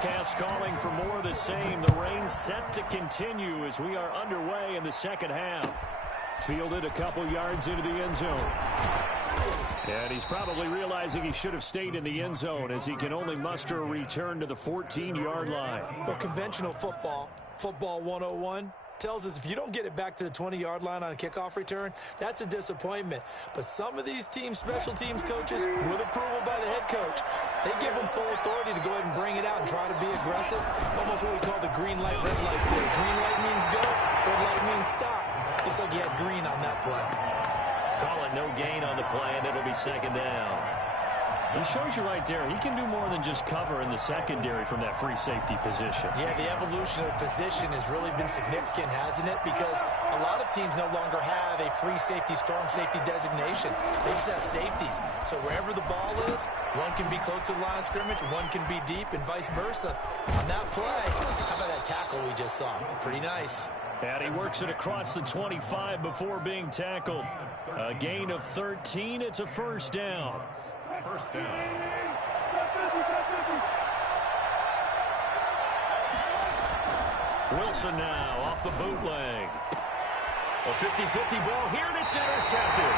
Forecast calling for more of the same. The rain set to continue as we are underway in the second half. Fielded a couple yards into the end zone. And he's probably realizing he should have stayed in the end zone as he can only muster a return to the 14-yard line. Well, conventional football 101, tells us if you don't get it back to the 20-yard line on a kickoff return, that's a disappointment. But some of these special teams coaches, with approval by the head coach, they give them full authority to go ahead and bring it out and try to be aggressive. Almost what we call the green light, red light theory. Green light means go, red light means stop. Looks like he had green on that play. Call it no gain on the play, and it'll be second down. He shows you right there, he can do more than just cover in the secondary from that free safety position. Yeah, the evolution of position has really been significant, hasn't it? Because a lot of teams no longer have a free safety, strong safety designation. They just have safeties. So wherever the ball is, one can be close to the line of scrimmage, one can be deep, and vice versa. On that play, how about that tackle we just saw? Pretty nice. And he works it across the 25 before being tackled. A gain of 13. It's a first down. First down. Wilson now off the bootleg. A 50-50 ball here, and it's intercepted.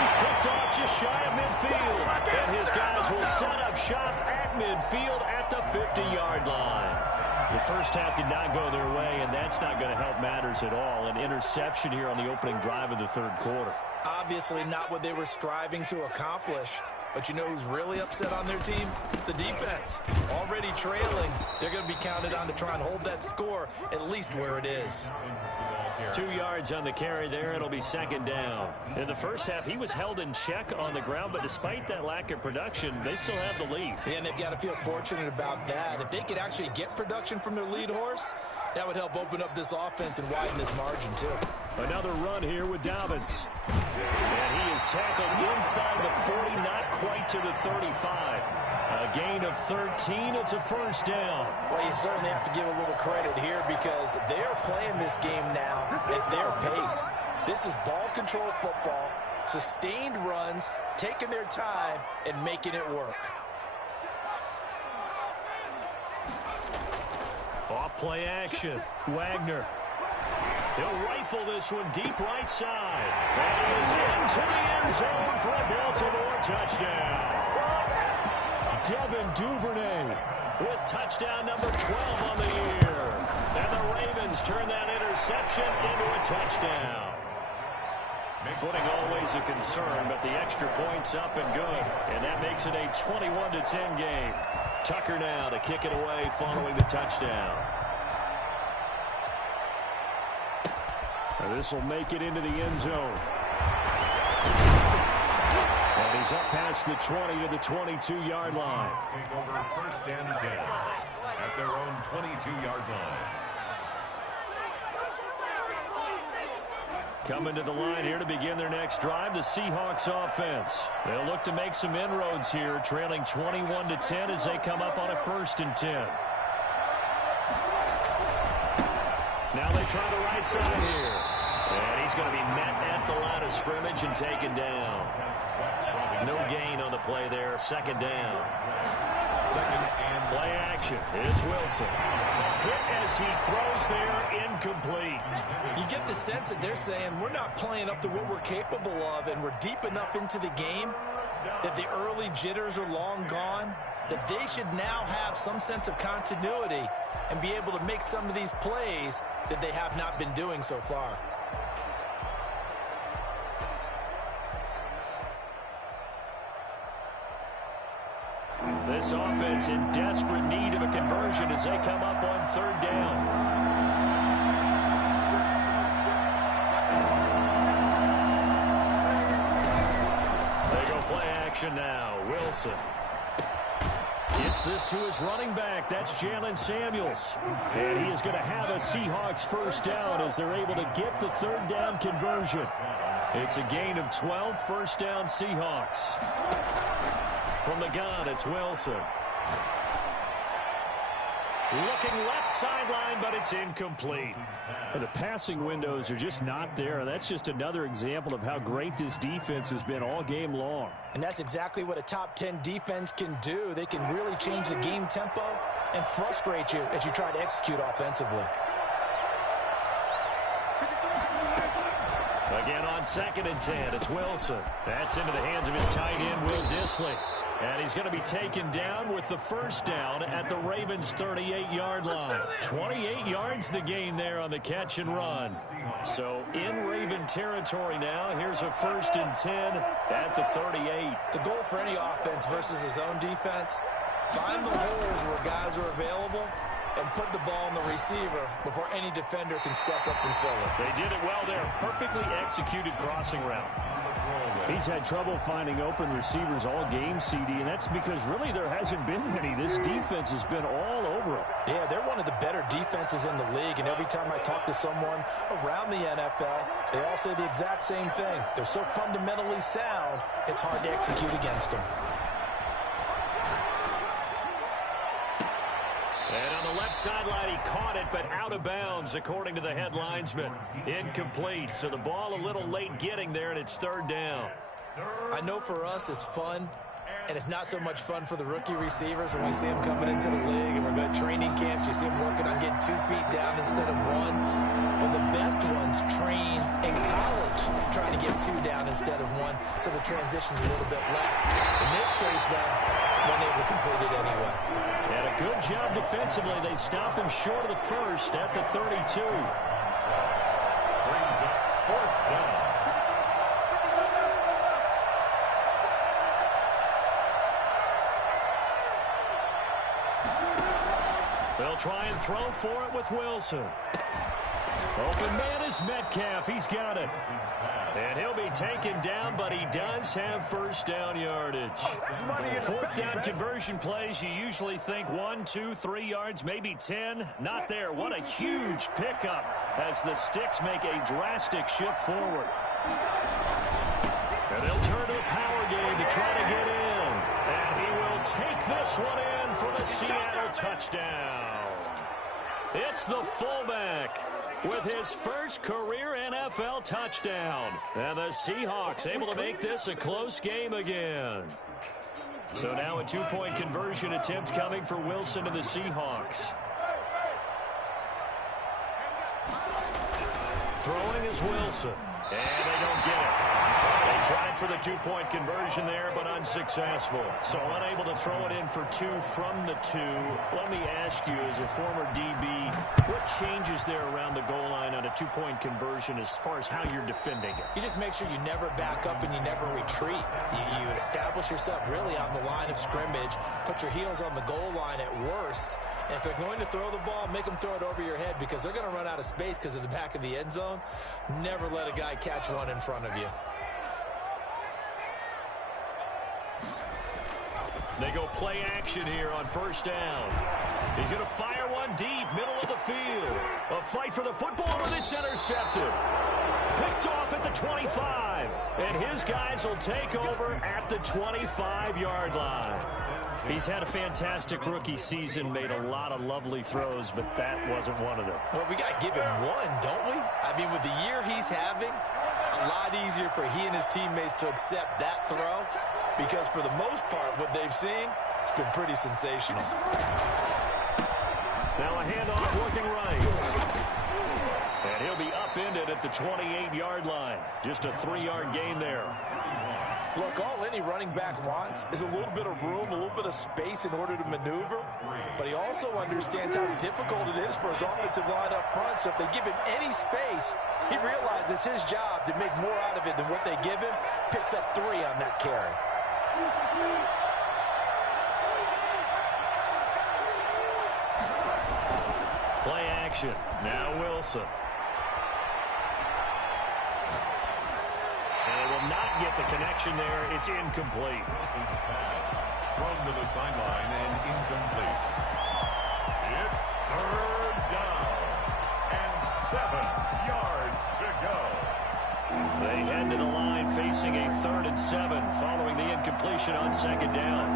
He's picked off just shy of midfield. And his guys will set up shop at midfield at the 50-yard line. The first half did not go their way, and that's not going to help matters at all. An interception here on the opening drive of the third quarter. Obviously not what they were striving to accomplish. But you know who's really upset on their team? The defense. Already trailing. They're going to be counted on to try and hold that score at least where it is. 2 yards on the carry there. It'll be second down. In the first half, he was held in check on the ground, but despite that lack of production, they still have the lead. Yeah, and they've got to feel fortunate about that. If they could actually get production from their lead horse, that would help open up this offense and widen this margin, too. Another run here with Dobbins. And he is tackled inside the 40, not quite to the 35. A gain of 13. It's a first down. Well, you certainly have to give a little credit here because they're playing this game now at their pace. This is ball control football, sustained runs, taking their time, and making it work. Off play action. Wagner. He'll rifle this one deep right side. And he is into the end zone for a Baltimore touchdown. Devin Duvernay with touchdown number 12 on the year. And the Ravens turn that interception into a touchdown. Footing always a concern, but the extra point's up and good. And that makes it a 21-10 game. Tucker now to kick it away following the touchdown. This will make it into the end zone. And he's up past the 20 to the 22-yard line. Taking over first and 10 at their own 22-yard line. Coming to the line here to begin their next drive, the Seahawks offense. They'll look to make some inroads here, trailing 21-10 as they come up on a 1st and 10. Now they try the right side here. And he's going to be met at the line of scrimmage and taken down. No gain on the play there. Second down. Second and play action. It's Wilson. Hit as he throws there, incomplete. You get the sense that they're saying we're not playing up to what we're capable of, and we're deep enough into the game that the early jitters are long gone, that they should now have some sense of continuity and be able to make some of these plays that they have not been doing so far. This offense in desperate need of a conversion as they come up on 3rd down. They go play action now. Wilson. Gets this to his running back. That's Jalen Samuels. And he is going to have a Seahawks first down as they're able to get the 3rd down conversion. It's a gain of 12, first down Seahawks. From the gun, it's Wilson. Looking left sideline, but it's incomplete. And the passing windows are just not there. That's just another example of how great this defense has been all game long. And that's exactly what a top 10 defense can do. They can really change the game tempo and frustrate you as you try to execute offensively. Again on 2nd and 10, it's Wilson. That's into the hands of his tight end, Will Dissly. And he's going to be taken down with the first down at the Ravens' 38-yard line. 28 yards the gain there on the catch and run. So in Raven territory now, here's a 1st and 10 at the 38. The goal for any offense versus his own defense, find the holes where guys are available and put the ball on the receiver before any defender can step up and fill it. They did it well there. Perfectly executed crossing route. He's had trouble finding open receivers all game, CD, and that's because really there hasn't been many. This defense has been all over him. Yeah, they're one of the better defenses in the league, and every time I talk to someone around the NFL, they all say the exact same thing. They're so fundamentally sound, it's hard to execute against them. And on the left sideline, he caught it, but out of bounds, according to the head linesman. Incomplete, so the ball a little late getting there, and it's 3rd down. I know for us it's fun, and it's not so much fun for the rookie receivers when we see them coming into the league, and we're going to training camps. You see them working on getting 2 feet down instead of 1. But the best ones train in college trying to get 2 down instead of 1, so the transition's a little bit less. In this case, though, we're able to complete it anyway. And a good job defensively. They stop him short of the first at the 32. Brings up 4th down. They'll try and throw for it with Wilson. Open man is Metcalf. He's got it. And he'll be taken down, but he does have 1st down yardage. 4th down conversion plays, you usually think 1, 2, 3 yards, maybe 10. Not there. What a huge pickup as the Sticks make a drastic shift forward. And they'll turn to the power game to try to get in. And he will take this one in for the Seattle touchdown. It's the fullback with his first career NFL touchdown. And the Seahawks able to make this a close game again. So now a 2-point conversion attempt coming for Wilson and the Seahawks. Throwing is Wilson. And they don't get it. They tried for the 2-point conversion there, but unsuccessful. So unable to throw it in for 2 from the 2. Let me ask you, as a former DB, what changes there around the goal line on a 2-point conversion as far as how you're defending it? You just make sure you never back up and you never retreat. You establish yourself really on the line of scrimmage, put your heels on the goal line at worst, and if they're going to throw the ball, make them throw it over your head because they're going to run out of space because of the back of the end zone. Never let a guy catch one in front of you. They go play action here on 1st down. He's going to fire one deep, middle of the field. A fight for the football, and it's intercepted. Picked off at the 25. And his guys will take over at the 25-yard line. He's had a fantastic rookie season, made a lot of lovely throws, but that wasn't one of them. Well, we got to give him one, don't we? I mean, with the year he's having, a lot easier for he and his teammates to accept that throw because for the most part, what they've seen, it's been pretty sensational. Now a handoff working right. And he'll be upended at the 28-yard line. Just a 3-yard gain there. Look, all any running back wants is a little bit of room, a little bit of space in order to maneuver. But he also understands how difficult it is for his offensive line up front. So if they give him any space, he realizes his job to make more out of it than what they give him. Picks up 3 on that carry. Play action. Now Wilson. And they will not get the connection there. It's incomplete. Wilson's pass thrown to the sideline and incomplete. It's 3rd down and 7 yards to go. They head to the line facing a 3rd and 7 following the incompletion on 2nd down.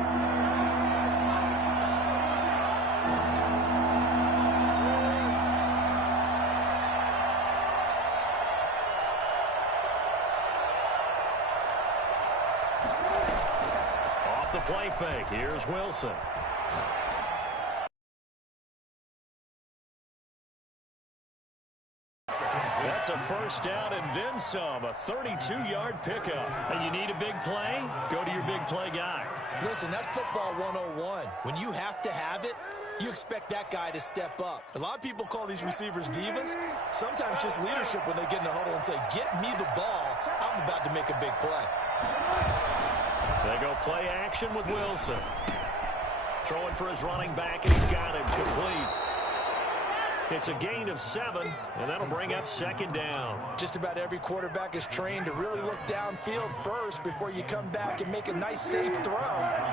Off the play fake, here's Wilson. That's a first down and then some, a 32-yard pickup. And you need a big play? Go to your big play guy. Listen, that's football 101. When you have to have it, you expect that guy to step up. A lot of people call these receivers divas. Sometimes just leadership when they get in the huddle and say, get me the ball. I'm about to make a big play. They go play action with Wilson. Throwing for his running back, and he's got it complete. It's a gain of 7, and that'll bring up second down. Just about every quarterback is trained to really look downfield first before you come back and make a nice, safe throw.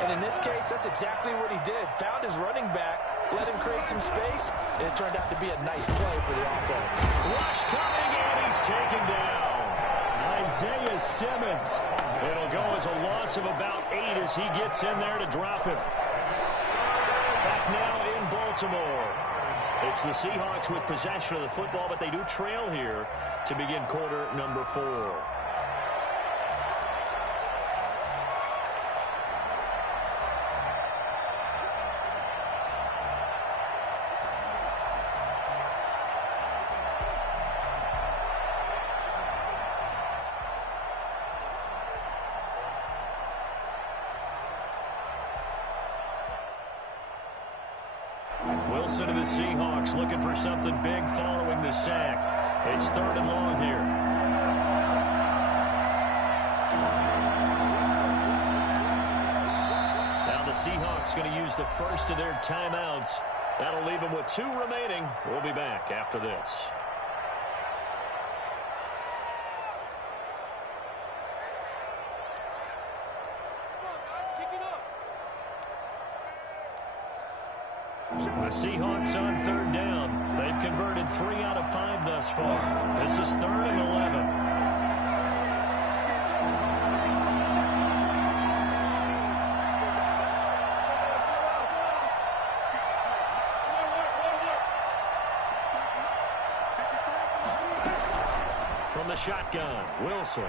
And in this case, that's exactly what he did. Found his running back, let him create some space, and it turned out to be a nice play for the offense. Rush coming, and he's taken down. Isaiah Simmons. It'll go as a loss of about 8 as he gets in there to drop him. Back now in Baltimore. It's the Seahawks with possession of the football, but they do trail here to begin quarter number 4. Wilson of the Seahawks looking for something big following the sack. It's 3rd and long here. Now the Seahawks going to use the first of their timeouts. That'll leave them with 2 remaining. We'll be back after this. The Seahawks on 3rd down. They've converted 3 out of 5 thus far. This is 3rd and 11. From the shotgun, Wilson.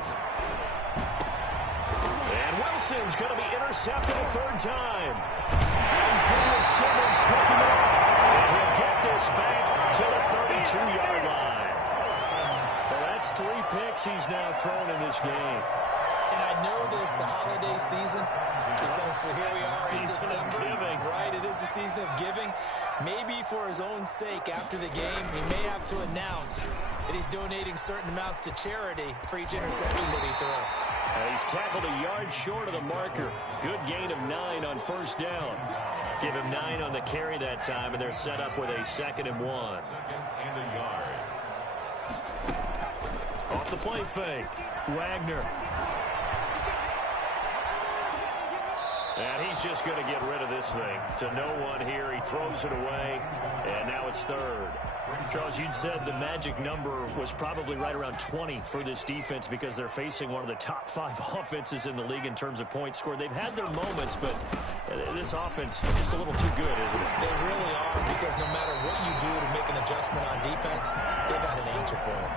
And Wilson's going to be intercepted a 3rd time. Isaiah Simmons picking it up. And he'll get this back to the 32-yard line. Well, that's 3 picks he's now thrown in this game. And I know this, the holiday season, because here we are in Season of December. giving. Right, it is the season of giving. Maybe for his own sake after the game, he may have to announce that he's donating certain amounts to charity for each interception that he throws. He's tackled a yard short of the marker. Good gain of 9 on 1st down. Give him 9 on the carry that time, and they're set up with a 2nd and 1. Off the play fake. Wagner. And he's just going to get rid of this thing. To no one here. He throws it away, and now it's 3rd. Charles, you'd said the magic number was probably right around 20 for this defense because they're facing one of the top 5 offenses in the league in terms of points scored. They've had their moments, but this offense is just a little too good, isn't it? They really are, because no matter what you do to make an adjustment on defense, they've got an answer for it.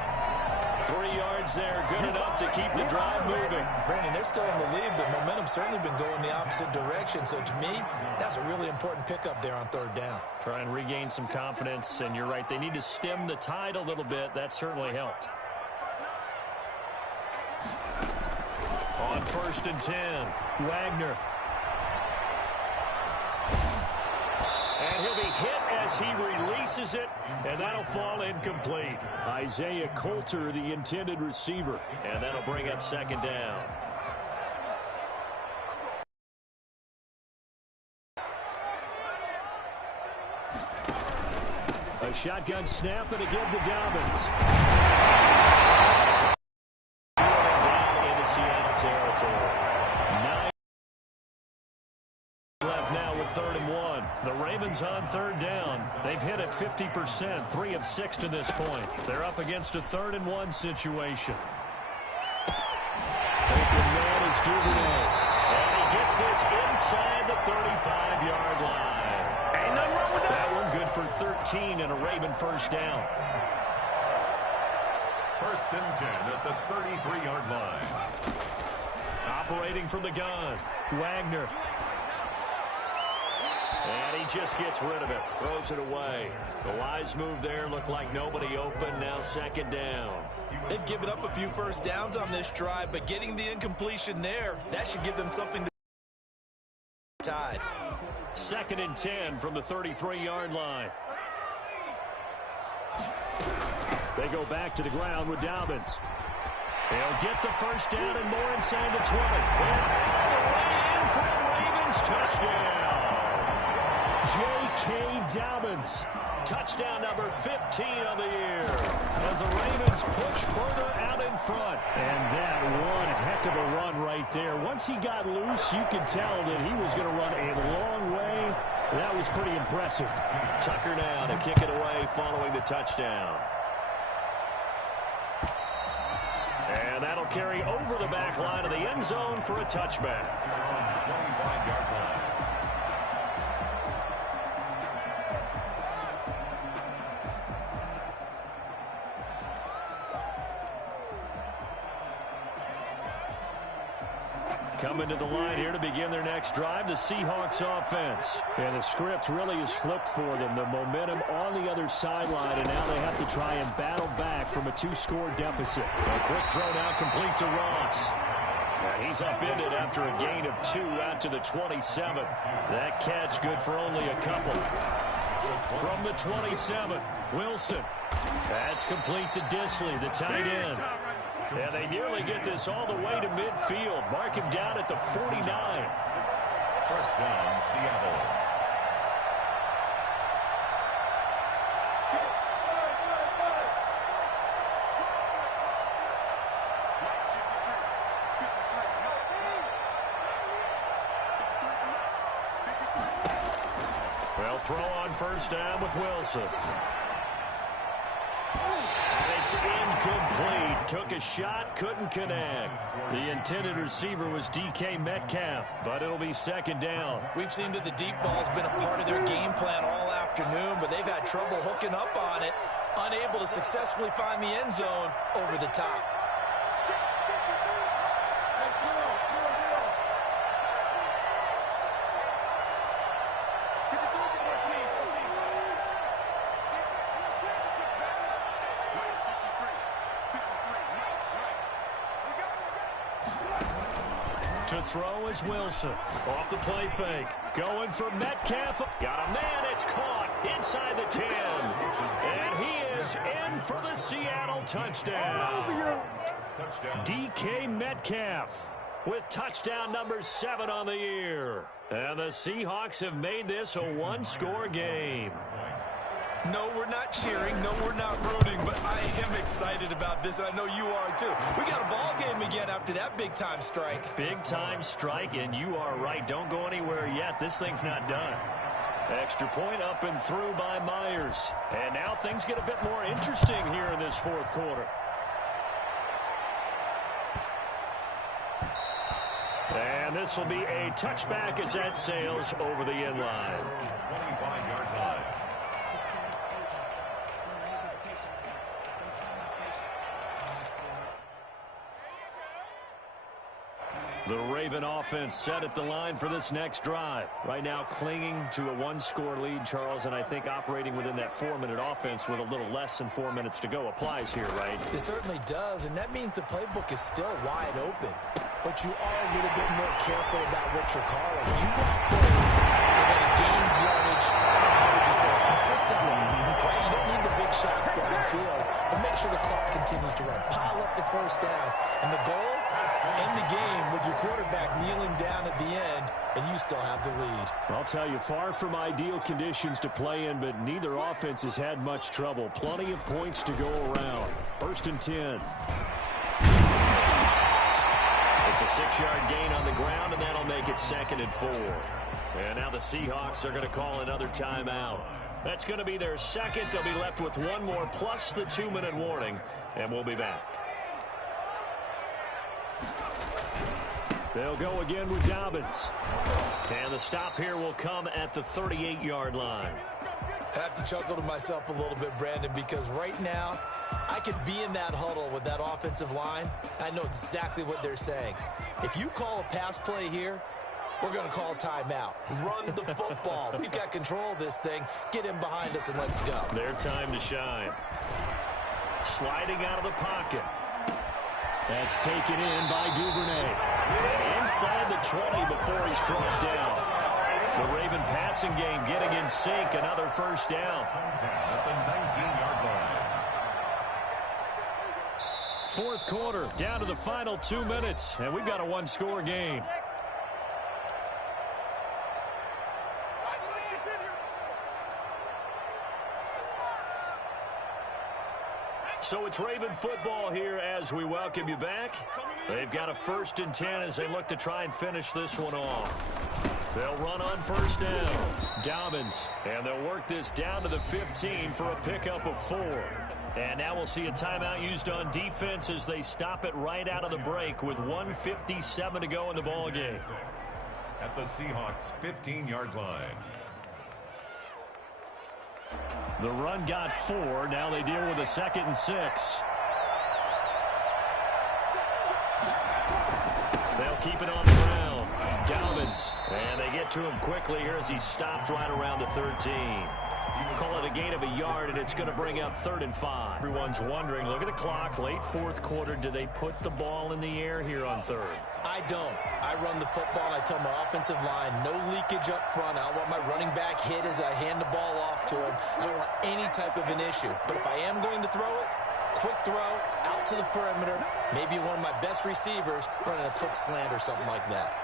3 yards there, good enough to keep the drive moving. Brandon, they're still in the lead, but momentum's certainly been going the opposite direction. So to me, that's a really important pickup there on 3rd down. Try and regain some confidence, and you're right, they need to stem the tide a little bit. That certainly helped. On 1st and 10, Wagner. And he'll be hit as he releases it, and that'll fall incomplete. Isaiah Coulter, the intended receiver. And that'll bring up 2nd down. A shotgun snap and again to Dobbins. Down into Seattle territory. 9 left now with 3rd and 1. The Ravens on 3rd down. They've hit it 50%, 3 of 6 to this point. They're up against a 3rd and 1 situation. Open man is Duvernay. And he gets this inside the 35-yard line. Ain't nothing wrong with that one. Good for 13 and a Raven 1st down. 1st and 10 at the 33-yard line. Operating from the gun, Wagner. And he just gets rid of it. Throws it away. The wise move there. Looked like nobody open. Now second down. They've given up a few first downs on this drive, but getting the incompletion there, that should give them something to tied. 2nd and 10 from the 33-yard line. They go back to the ground with Dobbins. They'll get the first down and more inside the 20. All the way in for a Ravens touchdown. J.K. Dobbins. Touchdown number 15 of the year. As the Ravens push further out in front. And that one heck of a run right there. Once he got loose, you could tell that he was going to run a long way. That was pretty impressive. Tucker now to kick it away following the touchdown. And that'll carry over the back line of the end zone for a touchback. 25-yard line. Coming to the line here to begin their next drive, the Seahawks offense. And the script really is flipped for them. The momentum on the other sideline, and now they have to try and battle back from a 2-score deficit. A quick throw now complete to Ross. And he's upended after a gain of 2 out to the 27. That catch good for only a couple. From the 27, Wilson. That's complete to Disley, the tight end. And they nearly get this all the way to midfield. Mark him down at the 49. First down, Seattle. Well, throw on first down with Wilson. It's incomplete. Took a shot, couldn't connect. The intended receiver was DK Metcalf, but it'll be second down. We've seen that the deep ball's been a part of their game plan all afternoon, but they've had trouble hooking up on it, unable to successfully find the end zone over the top. To throw is Wilson. Off the play fake. Going for Metcalf. Got a man. It's caught inside the 10. And he is in for the Seattle touchdown. DK Metcalf with touchdown number 7 on the year. And the Seahawks have made this a 1-score game. No, we're not cheering. No, we're not rooting, but I am excited about this, and I know you are too. We got a ball game again after that big-time strike. Big-time strike, and you are right. Don't go anywhere yet. This thing's not done. Extra point up and through by Myers. And now things get a bit more interesting here in this fourth quarter. And this will be a touchback as that sails over the end line. 25-yard line. The Raven offense set at the line for this next drive. Right now clinging to a 1-score lead, Charles, and I think operating within that 4-minute offense with a little less than 4 minutes to go applies here, right? It certainly does, and that means the playbook is still wide open. But you are a little bit more careful about what you're calling. You want plays that are going to gain yardage, how would you say, consistently, right? You don't need the big shots downfield, but make sure the clock continues to run. Pile up the first downs, and the goal, end the game with your quarterback kneeling down at the end, and you still have the lead. I'll tell you, far from ideal conditions to play in, but neither offense has had much trouble. Plenty of points to go around. 1st and 10. It's a 6-yard gain on the ground, and that'll make it 2nd and 4. And now the Seahawks are going to call another timeout. That's going to be their second. They'll be left with one more plus the 2-minute warning, and we'll be back. They'll go again with Dobbins. And the stop here will come at the 38-yard line. I have to chuckle to myself a little bit, Brandon, because right now I could be in that huddle with that offensive line. I know exactly what they're saying. If you call a pass play here, we're going to call timeout. Run the football. We've got control of this thing. Get him behind us and let's go. Their time to shine. Sliding out of the pocket. That's taken in by Duvernay. Inside the 20 before he's brought down. The Raven passing game getting in sync. Another first down. At the 19-yard line. Fourth quarter, down to the final 2 minutes, and we've got a one-score game. So it's Raven football here as we welcome you back. They've got a 1st and 10 as they look to try and finish this one off. They'll run on first down. Dobbins, and they'll work this down to the 15 for a pickup of 4. And now we'll see a timeout used on defense as they stop it right out of the break with 1:57 to go in the ballgame. At the Seahawks 15-yard line. The run got 4. Now they deal with a 2nd and 6. They'll keep it on the ground. Dobbins, and they get to him quickly here as he stopped right around the 13. Call it a gain of a yard, and it's going to bring up 3rd and 5. Everyone's wondering, look at the clock, late fourth quarter. Do they put the ball in the air here on 3rd? I don't. I run the football, and I tell my offensive line, no leakage up front. I don't want my running back hit as I hand the ball off to him. I don't want any type of an issue. But if I am going to throw it, quick throw, out to the perimeter, maybe one of my best receivers running a quick slant or something like that.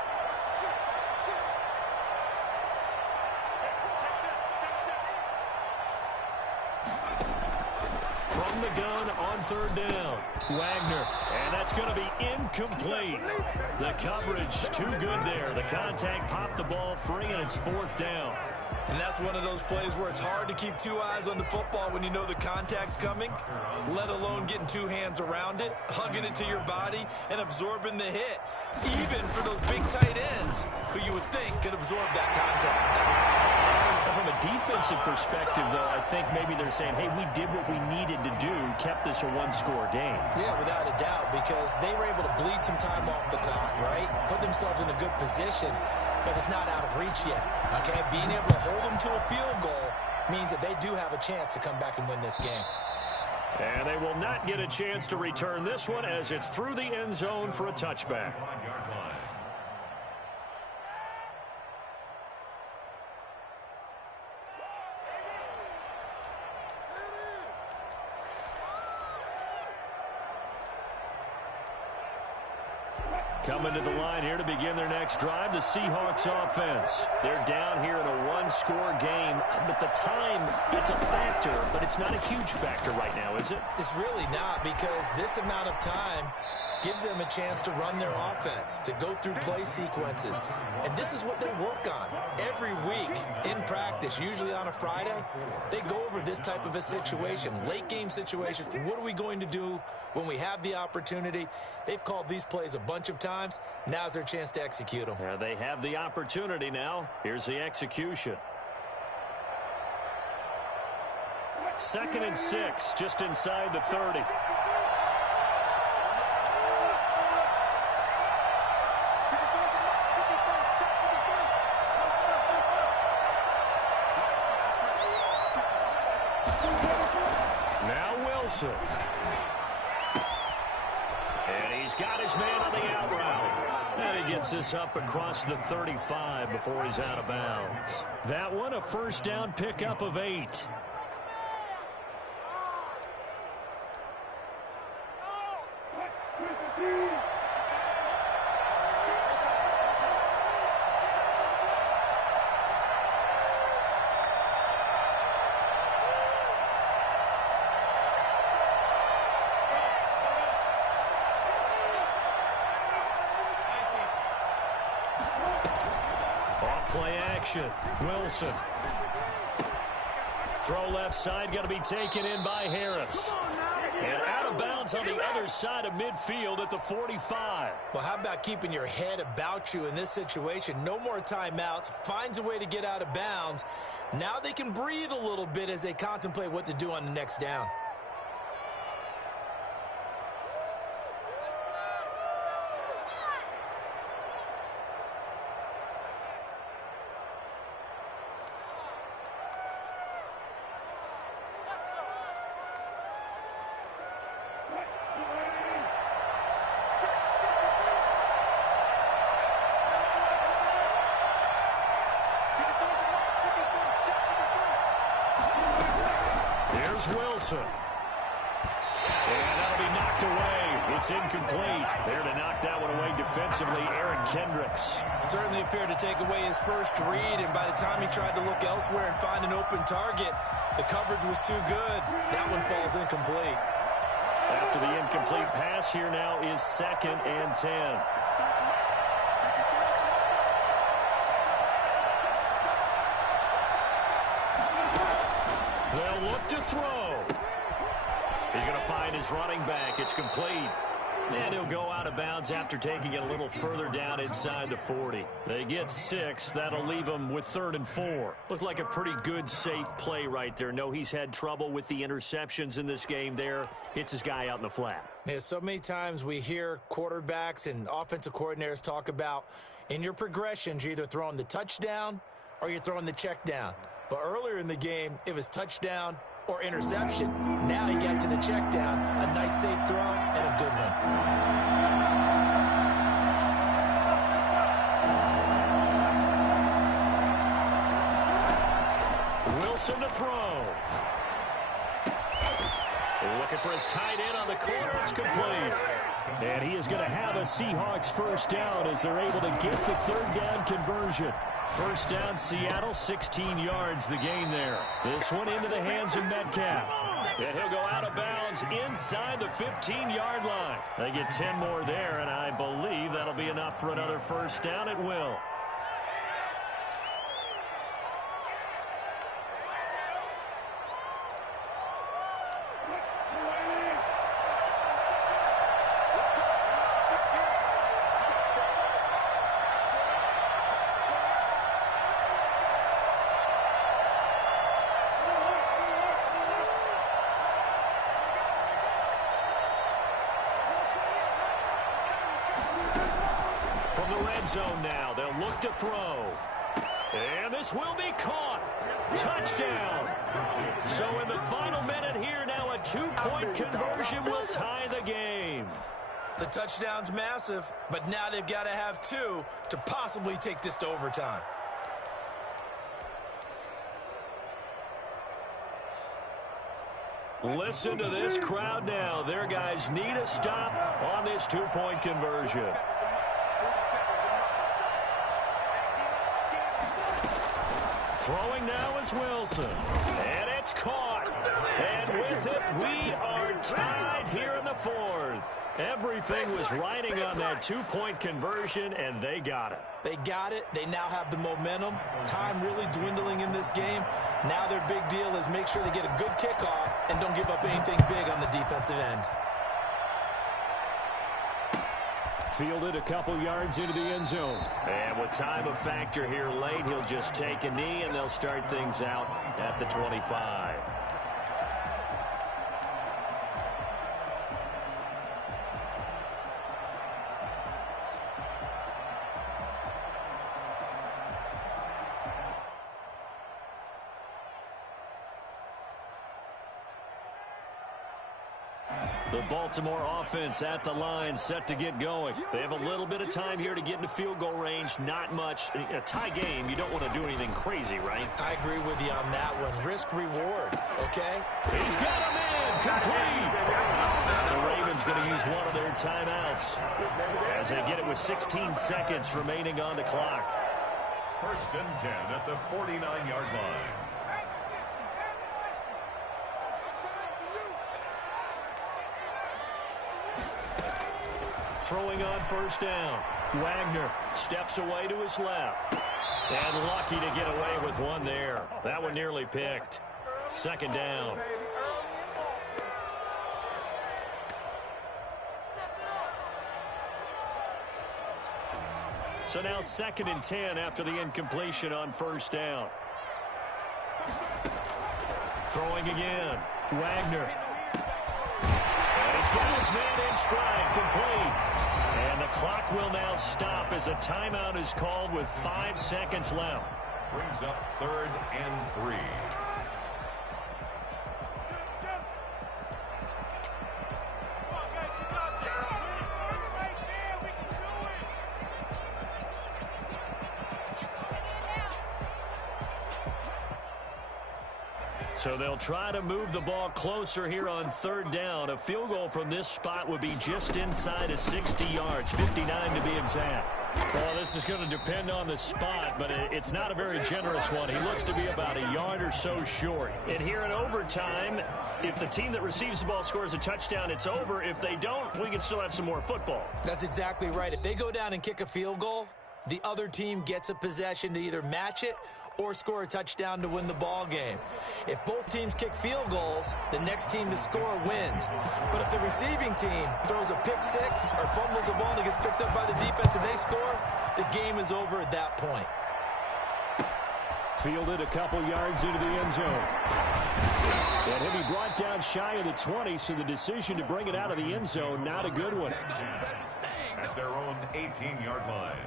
From the gun on 3rd down. Wagner, and that's going to be incomplete. The coverage too good there. The contact popped the ball free, and it's 4th down. And that's one of those plays where it's hard to keep 2 eyes on the football when you know the contact's coming, let alone getting 2 hands around it, hugging it to your body, and absorbing the hit, even for those big tight ends who you would think could absorb that contact. From a defensive perspective, though, I think maybe they're saying, hey, we did what we needed to do, kept this a one-score game. Yeah, without a doubt, because they were able to bleed some time off the clock, right? Put themselves in a good position, but it's not out of reach yet, okay? Being able to hold them to a field goal means that they do have a chance to come back and win this game. And they will not get a chance to return this one as it's through the end zone for a touchback. Coming to the line here to begin their next drive, the Seahawks offense. They're down here in a one-score game, but the time, it's a factor, but it's not a huge factor right now, is it? It's really not, because this amount of time gives them a chance to run their offense, to go through play sequences. And this is what they work on every week in practice, usually on a Friday. They go over this type of a situation, late game situation. What are we going to do when we have the opportunity? They've called these plays a bunch of times. Now's their chance to execute them. They have the opportunity now. Here's the execution. 2nd and 6, just inside the 30. And he's got his man on the out route. And he gets this up across the 35 before he's out of bounds. That one, a 1st down pickup of 8. Play action. Wilson. Throw left side, got to be taken in by Harris. And out of bounds on the other side of midfield at the 45. Well, how about keeping your head about you in this situation? No more timeouts. Finds a way to get out of bounds. Now they can breathe a little bit as they contemplate what to do on the next down. Here's Wilson. And that'll be knocked away. It's incomplete. There to knock that one away defensively, Eric Kendricks. Certainly appeared to take away his first read, and by the time he tried to look elsewhere and find an open target, the coverage was too good. That one falls incomplete. After the incomplete pass, here now is 2nd and 10. They'll look to throw. He's going to find his running back. It's complete. And he'll go out of bounds after taking it a little further down inside the 40. They get 6. That'll leave him with 3rd and 4. Looked like a pretty good, safe play right there. No, he's had trouble with the interceptions in this game there. Hits his guy out in the flat. Yeah, so many times we hear quarterbacks and offensive coordinators talk about in your progressions, you're either throwing the touchdown or you're throwing the check down. But earlier in the game, it was touchdown or interception. Now he got to the check down, a nice safe throw, and a good one. Wilson to throw. Looking for his tight end on the corner. It's complete. And he is going to have a Seahawks first down as they're able to get the 3rd down conversion. First down, Seattle, 16 yards, the gain there. This one into the hands of Metcalf. And he'll go out of bounds inside the 15-yard line. They get 10 more there, and I believe that'll be enough for another first down at will. From the red zone now, they'll look to throw. And this will be caught. Touchdown. So in the final minute here, now a 2-point conversion will tie the game. The touchdown's massive, but now they've got to have 2 to possibly take this to overtime. Listen to this crowd now. Their guys need a stop on this 2-point conversion. Throwing now is Wilson. And it's caught. And with it, we are tied here in the 4th. Everything was riding on that 2-point conversion, and they got it. They got it. They now have the momentum. Time really dwindling in this game. Now their big deal is make sure they get a good kickoff and don't give up anything big on the defensive end. Fielded a couple yards into the end zone. And with time a factor here late, he'll just take a knee, and they'll start things out at the 25. The Baltimore offense at the line, set to get going. They have a little bit of time here to get into field goal range. Not much. In a tie game, you don't want to do anything crazy, right? I agree with you on that one. Risk reward, okay? He's got a man. Complete. Now the Ravens going to use one of their timeouts as they get it with 16 seconds remaining on the clock. 1st and 10 at the 49-yard line. Throwing on first down. Wagner steps away to his left. And lucky to get away with one there. That one nearly picked. 2nd down. So now 2nd and 10 after the incompletion on first down. Throwing again. Wagner. He's got his man in stride, complete. And the clock will now stop as a timeout is called with 5 seconds left. Brings up 3rd and 3. So they'll try to move the ball closer here on third down. A field goal from this spot would be just inside of 60 yards, 59 to be exact. Well, this is going to depend on the spot, but it's not a very generous one. He looks to be about a yard or so short. And here in overtime, if the team that receives the ball scores a touchdown, it's over. If they don't, we can still have some more football. That's exactly right. If they go down and kick a field goal, the other team gets a possession to either match it or score a touchdown to win the ball game. If both teams kick field goals, the next team to score wins. But if the receiving team throws a pick six or fumbles the ball and it gets picked up by the defense and they score, the game is over at that point. Fielded a couple yards into the end zone. And he'll be brought down shy of the 20, so the decision to bring it out of the end zone, not a good one. At their own 18-yard line.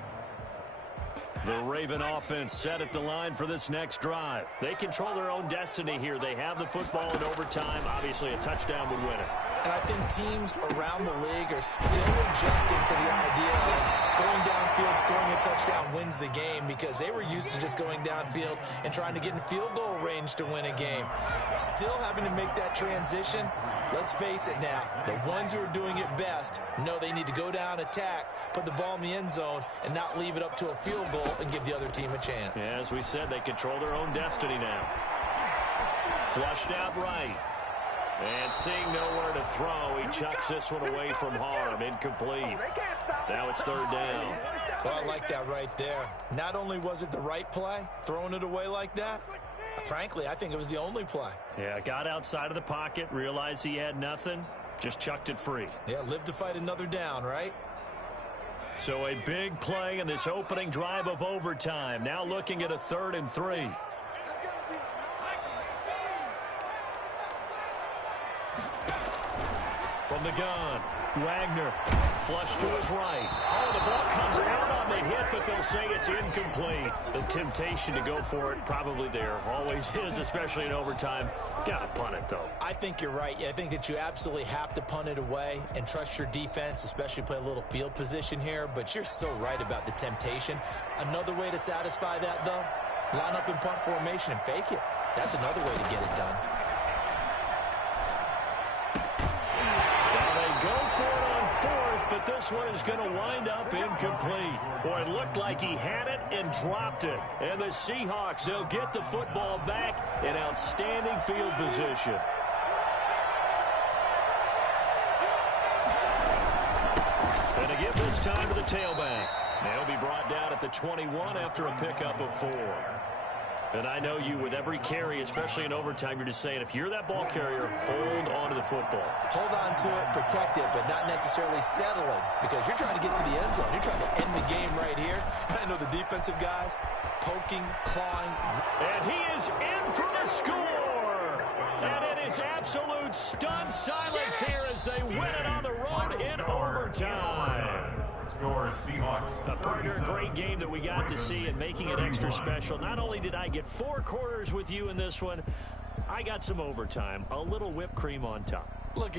The Raven offense set at the line for this next drive. They control their own destiny here. They have the football in overtime. Obviously, a touchdown would win it. And I think teams around the league are still adjusting to the idea of going downfield, scoring a touchdown wins the game, because they were used to just going downfield and trying to get in field goal range to win a game. Still having to make that transition. Let's face it now, the ones who are doing it best know they need to go down, attack, put the ball in the end zone, and not leave it up to a field goal and give the other team a chance. Yeah, as we said, they control their own destiny now. Flushed out right. And seeing nowhere to throw, he chucks this one away from harm. Incomplete. Now it's third down. Well, I like that right there. Not only was it the right play, throwing it away like that, frankly, I think it was the only play. Yeah, got outside of the pocket, realized he had nothing, just chucked it free. Yeah, live to fight another down, right? So a big play in this opening drive of overtime. Now looking at a 3rd and 3. From the gun, Wagner, flush to his right. Oh, the ball comes out on the hit, but they'll say it's incomplete. The temptation to go for it probably there. Always is, especially in overtime. Got to punt it, though. I think you're right. I think that you absolutely have to punt it away and trust your defense, especially play a little field position here. But you're so right about the temptation. Another way to satisfy that, though, line up in punt formation and fake it. That's another way to get it done. But this one is going to wind up incomplete. Boy, it looked like he had it and dropped it. And the Seahawks, they'll get the football back in outstanding field position. And to give this time to the tailback. They'll be brought down at the 21 after a pickup of 4. And I know you, with every carry, especially in overtime, you're just saying, if you're that ball carrier, hold on to the football. Hold on to it, protect it, but not necessarily settling, because you're trying to get to the end zone. You're trying to end the game right here. I know the defensive guys poking, clawing. And he is in for the score. And it is absolute stunned silence here as they win it on the road in overtime. Seahawks. A partner, great game that we got to see and making it extra special. Not only did I get 4 quarters with you in this one, I got some overtime, a little whipped cream on top. Look.